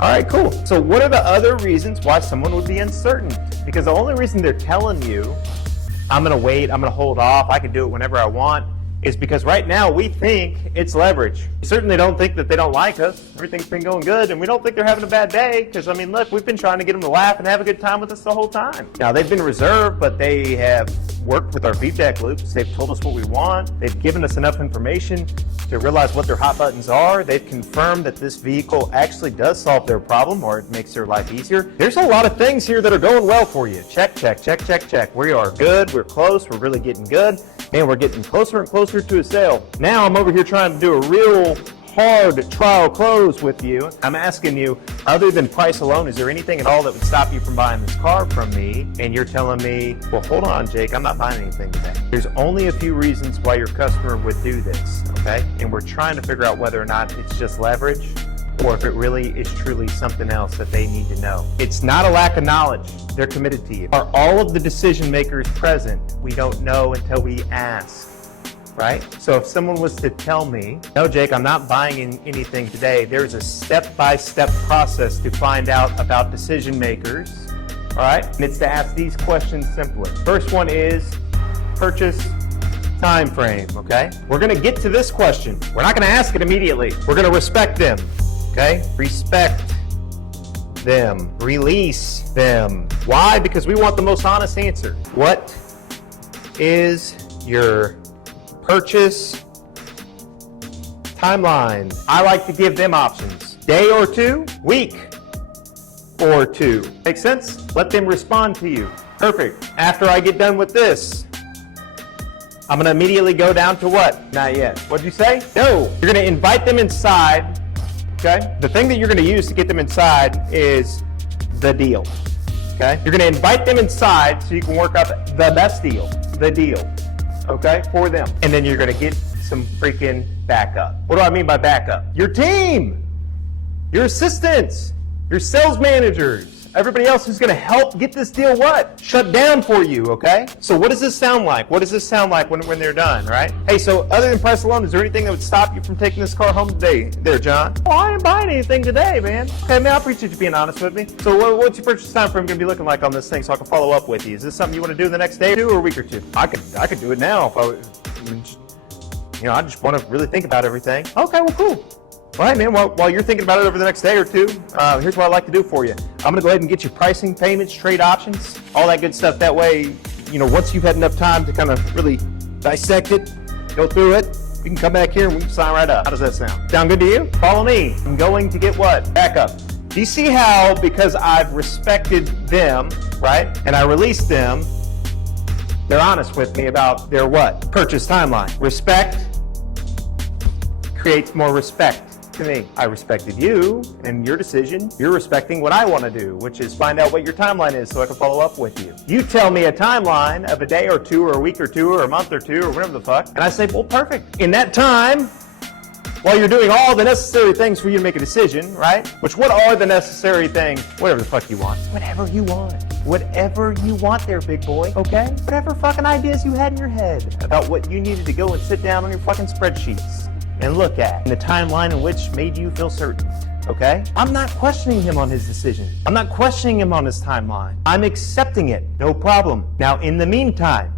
All right, cool. So what are the other reasons why someone would be uncertain? Because the only reason they're telling you, I'm gonna wait, I'm gonna hold off, I can do it whenever I want, is because right now we think it's leverage. We certainly don't think that they don't like us. Everything's been going good, and we don't think they're having a bad day, because I mean, look, we've been trying to get them to laugh and have a good time with us the whole time. Now, they've been reserved, but they have worked with our feedback loops. They've told us what we want. They've given us enough information to realize what their hot buttons are. They've confirmed that this vehicle actually does solve their problem, or it makes their life easier. There's a lot of things here that are going well for you. Check, check, check, check, check. We are good, we're close, we're really getting good, and we're getting closer and closer to a sale. Now I'm over here trying to do a real hard trial close with you. I'm asking you, other than price alone, is there anything at all that would stop you from buying this car from me? And you're telling me, well, hold on, Jake, I'm not buying anything today. There's only a few reasons why your customer would do this, okay? And we're trying to figure out whether or not it's just leverage or if it really is truly something else that they need to know. It's not a lack of knowledge. They're committed to you. Are all of the decision makers present? We don't know until we ask. Right? So if someone was to tell me, no, Jake, I'm not buying anything today, there's a step-by-step process to find out about decision makers, all right? And it's to ask these questions simply. First one is purchase time frame, okay? We're gonna get to this question. We're not gonna ask it immediately. We're gonna respect them, okay? Respect them, release them. Why? Because we want the most honest answer. What is your purchase timeline? I like to give them options. Day or two, week or two. Make sense? Let them respond to you. Perfect. After I get done with this, I'm gonna immediately go down to what? Not yet. What'd you say? No. You're gonna invite them inside, okay? The thing that you're gonna use to get them inside is the deal, okay? You're gonna invite them inside so you can work out the best deal, the deal. Okay, for them. And then you're gonna get some freaking backup. What do I mean by backup? Your team, your assistants, your sales managers, everybody else who's gonna help get this deal what? Shut down for you, okay? So what does this sound like? What does this sound like when they're done, right? Hey, so other than price alone, is there anything that would stop you from taking this car home today there, John? Oh, I ain't buying anything today, man. Okay, man, I appreciate you being honest with me. So what's your purchase time frame gonna be looking like on this thing so I can follow up with you? Is this something you wanna do the next day or two or a week or two? I could do it now if I just wanna really think about everything. Okay, well, cool. All right, man, while you're thinking about it over the next day or two, here's what I'd like to do for you. I'm gonna go ahead and get you pricing, payments, trade options, all that good stuff. That way, once you've had enough time to kind of really dissect it, go through it, you can come back here and we can sign right up. How does that sound? Sound good to you? Follow me. I'm going to get what? Backup. Do you see how, because I've respected them, right, and I released them, they're honest with me about their what? Purchase timeline. Respect creates more respect. To me. I respected you and your decision. You're respecting what I want to do, which is find out what your timeline is so I can follow up with you. You tell me a timeline of a day or two or a week or two or a month or two or whatever the fuck, and I say, well, perfect. In that time, while you're doing all the necessary things for you to make a decision, right? Which, what are the necessary things? Whatever the fuck you want. Whatever you want. Whatever you want there, big boy, okay? Whatever fucking ideas you had in your head about what you needed to go and sit down on your fucking spreadsheets and look at, in the timeline in which made you feel certain, okay? I'm not questioning him on his decision. I'm not questioning him on his timeline. I'm accepting it, no problem. Now, in the meantime,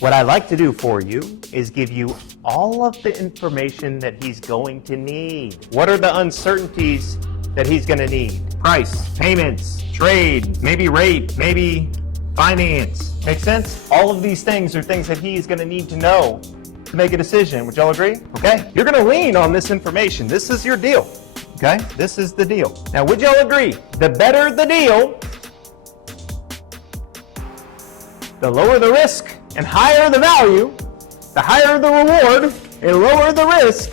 what I like to do for you is give you all of the information that he's going to need. What are the uncertainties that he's gonna need? Price, payments, trade, maybe rate, maybe finance. Make sense? All of these things are things that he's gonna need to know to make a decision. Would y'all agree? Okay? You're gonna lean on this information. This is your deal. Okay? This is the deal. Now, would y'all agree? The better the deal, the lower the risk and higher the value, the higher the reward and lower the risk,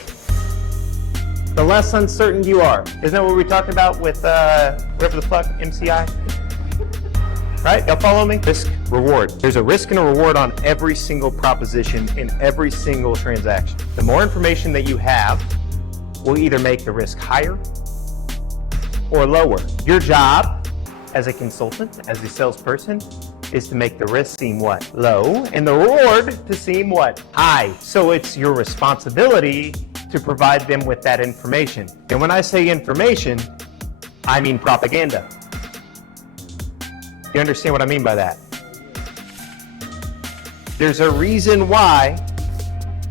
the less uncertain you are. Isn't that what we talked about with whatever the fuck, MCI? Right? Y'all follow me? Risk, reward. There's a risk and a reward on every single proposition in every single transaction. The more information that you have will either make the risk higher or lower. Your job as a consultant, as a salesperson, is to make the risk seem what? Low, and the reward to seem what? High. So it's your responsibility to provide them with that information. And when I say information, I mean propaganda. You understand what I mean by that? There's a reason why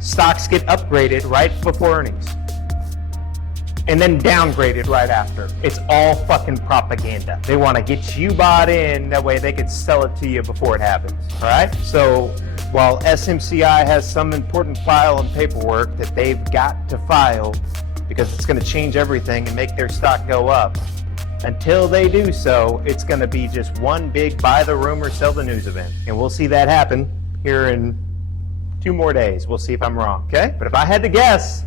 stocks get upgraded right before earnings and then downgraded right after. It's all fucking propaganda. They want to get you bought in, that way they could sell it to you before it happens, all right? So while SMCI has some important file and paperwork that they've got to file because it's going to change everything and make their stock go up, until they do so, it's going to be just one big buy the rumor, sell the news event. And we'll see that happen here in 2 more days. We'll see if I'm wrong, okay? But if I had to guess,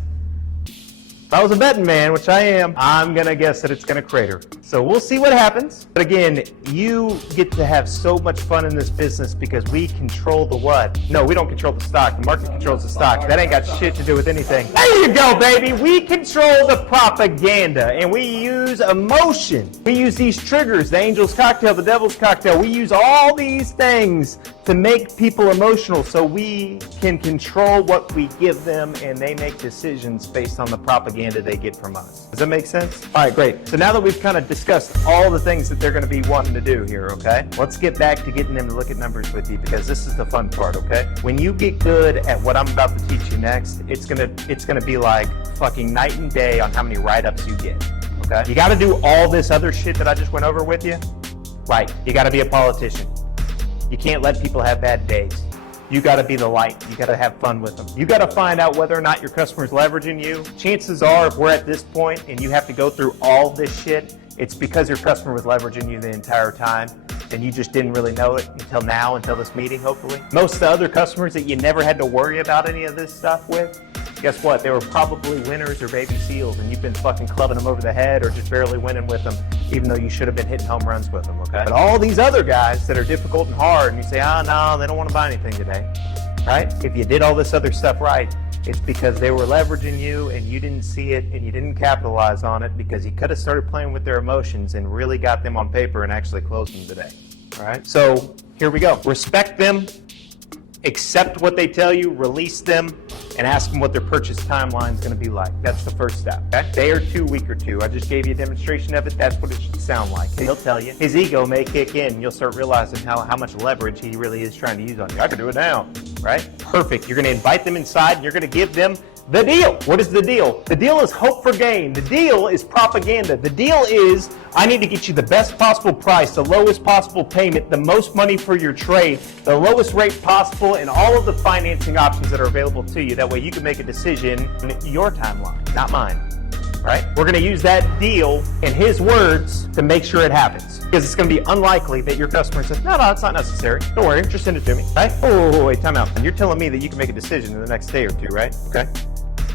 if I was a betting man, which I am, I'm going to guess that it's going to crater. So we'll see what happens. But again, you get to have so much fun in this business because we control the what? No, we don't control the stock. The market controls the stock. That ain't got shit to do with anything. There you go, baby. We control the propaganda and we use emotion. We use these triggers, the angel's cocktail, the devil's cocktail. We use all these things to make people emotional so we can control what we give them and they make decisions based on the propaganda they get from us. Does that make sense? All right, great. So now that we've kind of discussed all the things that they're going to be wanting to do here, okay? Let's get back to getting them to look at numbers with you because this is the fun part, okay? When you get good at what I'm about to teach you next, it's gonna be like fucking night and day on how many write-ups you get, okay? You got to do all this other shit that I just went over with you. Right, you got to be a politician. You can't let people have bad days. You got to be the light. You got to have fun with them. You got to find out whether or not your customer's leveraging you. Chances are, if we're at this point and you have to go through all this shit, it's because your customer was leveraging you the entire time and you just didn't really know it until now, until this meeting, hopefully. Most of the other customers that you never had to worry about any of this stuff with, guess what? They were probably winners or baby seals, and you've been fucking clubbing them over the head or just barely winning with them, even though you should have been hitting home runs with them, okay? But all these other guys that are difficult and hard, and you say, oh, no, they don't want to buy anything today, right? If you did all this other stuff right, it's because they were leveraging you and you didn't see it and you didn't capitalize on it because you could have started playing with their emotions and really got them on paper and actually closed them today, all right? So here we go. Respect them, accept what they tell you, release them, and ask them what their purchase timeline is going to be like. That's the first step. Okay? Day or two, week or two. I just gave you a demonstration of it. That's what it should sound like. He'll tell you. His ego may kick in. You'll start realizing how much leverage he really is trying to use on you. I can do it now, right? Perfect. You're going to invite them inside, and you're going to give them the deal. What is the deal? The deal is hope for gain. The deal is propaganda. The deal is I need to get you the best possible price, the lowest possible payment, the most money for your trade, the lowest rate possible, and all of the financing options that are available to you. That way you can make a decision in your timeline, not mine. Right? We're going to use that deal in his words to make sure it happens. Because it's going to be unlikely that your customer says, no, it's not necessary. Don't worry, just send it to me. Right? Oh, wait, time out. And you're telling me that you can make a decision in the next day or two, right? Okay.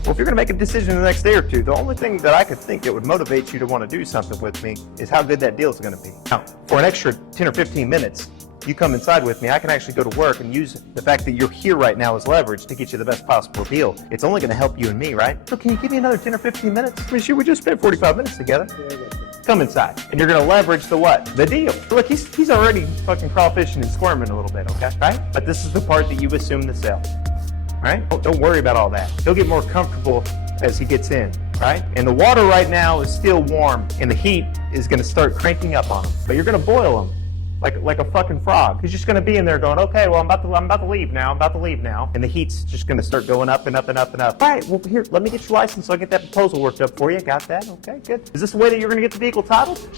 Well, if you're going to make a decision in the next day or two, the only thing that I could think that would motivate you to want to do something with me is how good that deal is going to be. Now, for an extra 10 or 15 minutes, you come inside with me, I can actually go to work and use the fact that you're here right now as leverage to get you the best possible deal. It's only going to help you and me, right? So can you give me another 10 or 15 minutes? I mean, shoot, we just spent 45 minutes together. Come inside. And you're going to leverage the what? The deal. Look, he's already fucking crawfishing and squirming a little bit, okay? Right? But this is the part that you assume to sell. Right? Don't worry about all that. He'll get more comfortable as he gets in, right? And the water right now is still warm, and the heat is going to start cranking up on him. But you're going to boil him like a fucking frog. He's just going to be in there going, okay, well, I'm about to leave now. And the heat's just going to start going up and up and up and up. All right, well, here, let me get your license so I get that proposal worked up for you. Got that? Okay, good. Is this the way that you're going to get the vehicle titled?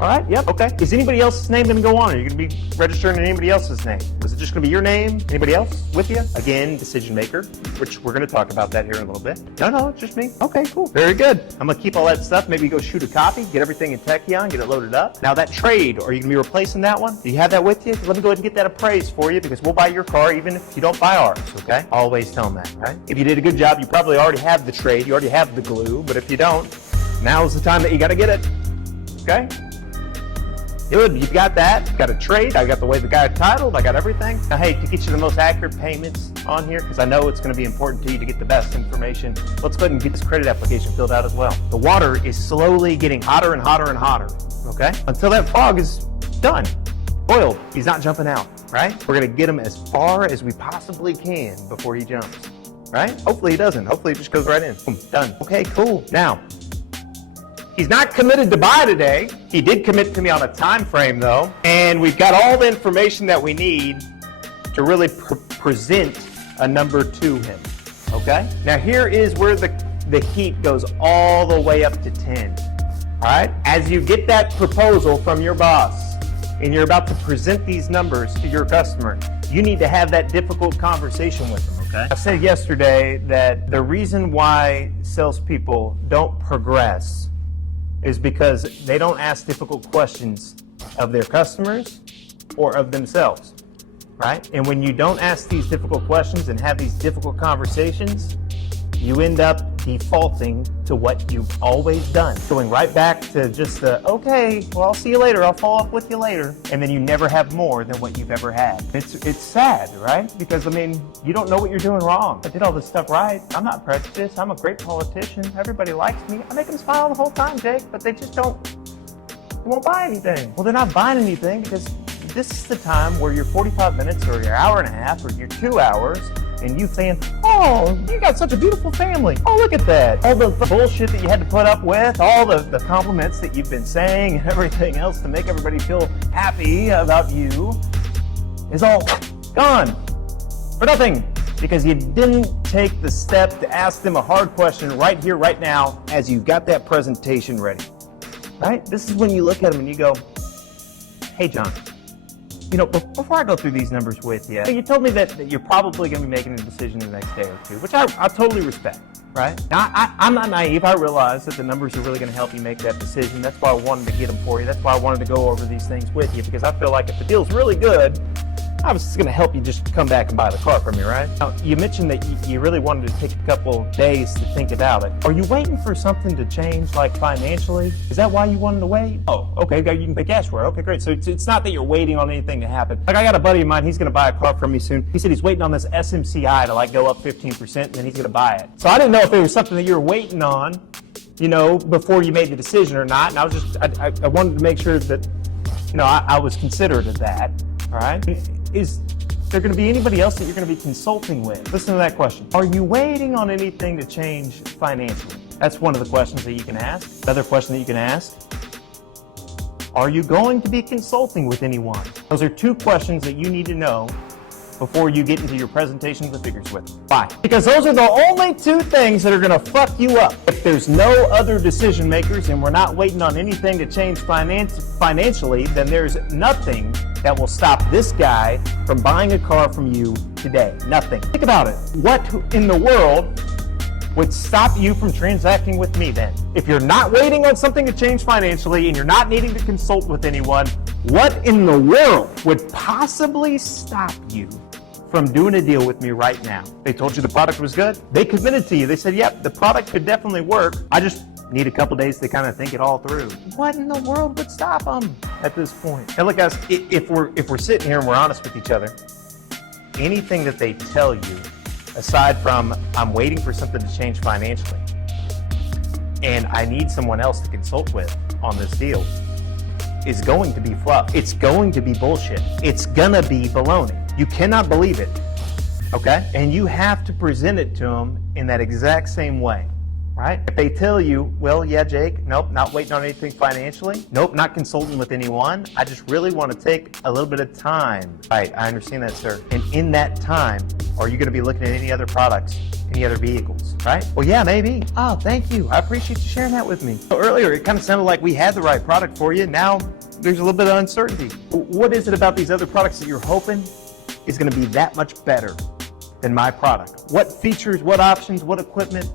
All right, yep, okay. Is anybody else's name going to go on? Are you going to be registering in anybody else's name? Was it just going to be your name? Anybody else with you? Again, decision maker, which we're going to talk about that here in a little bit. No, it's just me. Okay, cool. Very good. I'm going to keep all that stuff. Maybe go shoot a copy, get everything in Techion, get it loaded up. Now that trade, are you going to be replacing that one? Do you have that with you? Let me go ahead and get that appraised for you because we'll buy your car even if you don't buy ours, okay? Always tell them that, right? If you did a good job, you probably already have the trade. You already have the glue, but if you don't, now's the time that you got to get it, okay? Good, you've got that. Got a trade. I got the way the guy titled. I got everything. Now, hey, to get you the most accurate payments on here, because I know it's going to be important to you to get the best information, let's go ahead and get this credit application filled out as well. The water is slowly getting hotter and hotter and hotter, okay? Until that frog is done, boiled. He's not jumping out, right? We're going to get him as far as we possibly can before he jumps, right? Hopefully he doesn't. Hopefully he just goes right in. Boom, done. Okay, cool. Now, He's not committed to buy today. He did commit to me on a time frame though. And we've got all the information that we need to really present a number to him, okay? Now here is where the heat goes all the way up to 10, all right? As you get that proposal from your boss and you're about to present these numbers to your customer, you need to have that difficult conversation with them, okay? I said yesterday that the reason why salespeople don't progress is because they don't ask difficult questions of their customers or of themselves, right? And when you don't ask these difficult questions and have these difficult conversations, you end up defaulting to what you've always done. Going right back to just the, okay, well, I'll see you later, I'll follow up with you later. And then you never have more than what you've ever had. It's sad, right? Because, I mean, you don't know what you're doing wrong. I did all this stuff right. I'm not prejudiced. I'm a great politician. Everybody likes me. I make them smile the whole time, Jake, but they just won't buy anything. Well, they're not buying anything because this is the time where your 45 minutes or your hour and a half or your 2 hours and you saying, oh, you got such a beautiful family. Oh, look at that. All the bullshit that you had to put up with, all the compliments that you've been saying and everything else to make everybody feel happy about you is all gone for nothing because you didn't take the step to ask them a hard question right here, right now, as you got that presentation ready, right? This is when you look at them and you go, hey, John, you know, before I go through these numbers with you, you told me that you're probably going to be making a decision in the next day or two, which I totally respect, right? Now, I'm not naive. I realize that the numbers are really going to help you make that decision. That's why I wanted to get them for you. That's why I wanted to go over these things with you, because I feel like if the deal's really good, I was going to help you just come back and buy the car from me, right? Now, you mentioned that you really wanted to take a couple days to think about it. Are you waiting for something to change, like financially? Is that why you wanted to wait? Oh, okay, you can pay cash for it. Okay, great. So it's not that you're waiting on anything to happen. Like, I got a buddy of mine, he's going to buy a car from me soon. He said he's waiting on this SMCI to like go up 15% and then he's going to buy it. So I didn't know if it was something that you were waiting on, you know, before you made the decision or not. And I was just, I wanted to make sure that, you know, I was considerate of that, all right? Is there going to be anybody else that you're going to be consulting with? Listen to that question. Are you waiting on anything to change financially? That's one of the questions that you can ask. Another question that you can ask, are you going to be consulting with anyone? Those are two questions that you need to know before you get into your presentation of the figures with them. Why? Because those are the only two things that are going to fuck you up. If there's no other decision makers and we're not waiting on anything to change financially, then there's nothing that will stop this guy from buying a car from you today. Nothing. Think about it. What in the world would stop you from transacting with me then? If you're not waiting on something to change financially and you're not needing to consult with anyone, what in the world would possibly stop you from doing a deal with me right now? They told you the product was good. They committed to you. They said, yep, the product could definitely work. I just need a couple days to kind of think it all through. What in the world would stop them at this point? Now look, guys, if we're sitting here and we're honest with each other, anything that they tell you, aside from I'm waiting for something to change financially and I need someone else to consult with on this deal, is going to be fluff. It's going to be bullshit. It's gonna be baloney. You cannot believe it, okay? And you have to present it to them in that exact same way, right? If they tell you, well, yeah, Jake, nope, not waiting on anything financially. Nope, not consulting with anyone. I just really want to take a little bit of time. Right, I understand that, sir. And in that time, are you going to be looking at any other products, any other vehicles, right? Well, yeah, maybe. Oh, thank you. I appreciate you sharing that with me. So earlier, it kind of sounded like we had the right product for you. Now, there's a little bit of uncertainty. What is it about these other products that you're hoping is going to be that much better than my product? What features, what options, what equipment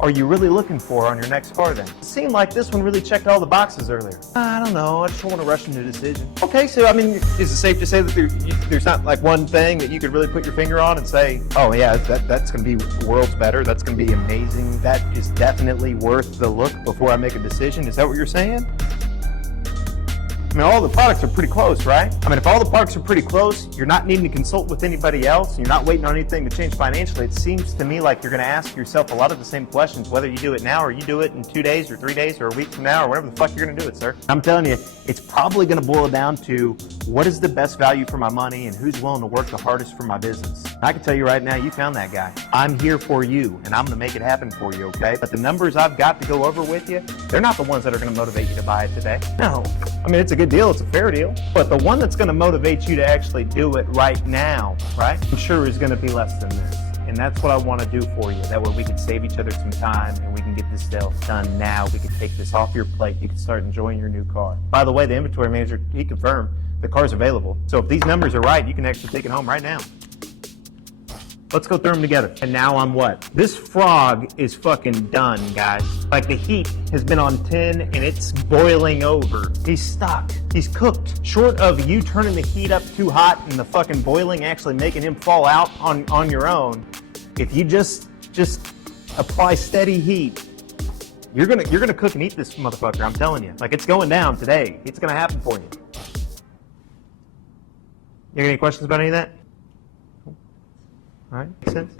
are you really looking for on your next car then? It seemed like this one really checked all the boxes earlier. I don't know, I just don't want to rush into a decision. Okay, so I mean, is it safe to say that there's not like one thing that you could really put your finger on and say, oh yeah, that's going to be worlds better, that's going to be amazing, that is definitely worth the look before I make a decision? Is that what you're saying? I mean, all the products are pretty close, right? I mean, if all the products are pretty close, you're not needing to consult with anybody else, and you're not waiting on anything to change financially, it seems to me like you're going to ask yourself a lot of the same questions, whether you do it now or you do it in 2 days or 3 days or a week from now or whatever the fuck you're going to do it, sir. I'm telling you, it's probably going to boil down to what is the best value for my money and who's willing to work the hardest for my business. I can tell you right now, you found that guy. I'm here for you, and I'm going to make it happen for you, okay? But the numbers I've got to go over with you, they're not the ones that are going to motivate you to buy it today. No. I mean, it's a good deal. It's a fair deal. But the one that's going to motivate you to actually do it right now, right, I'm sure is going to be less than this. And that's what I want to do for you. That way we can save each other some time and we can get this sale done now. We can take this off your plate. You can start enjoying your new car. By the way, the inventory manager, he confirmed the car's available. So if these numbers are right, you can actually take it home right now. Let's go through them together. And now I'm what? This frog is fucking done, guys. Like the heat has been on 10 and it's boiling over. He's stuck. He's cooked. Short of you turning the heat up too hot and the fucking boiling actually making him fall out on your own, if you just apply steady heat, you're gonna cook and eat this motherfucker. I'm telling you. Like, it's going down today. It's gonna happen for you. You got any questions about any of that? All right, makes sense.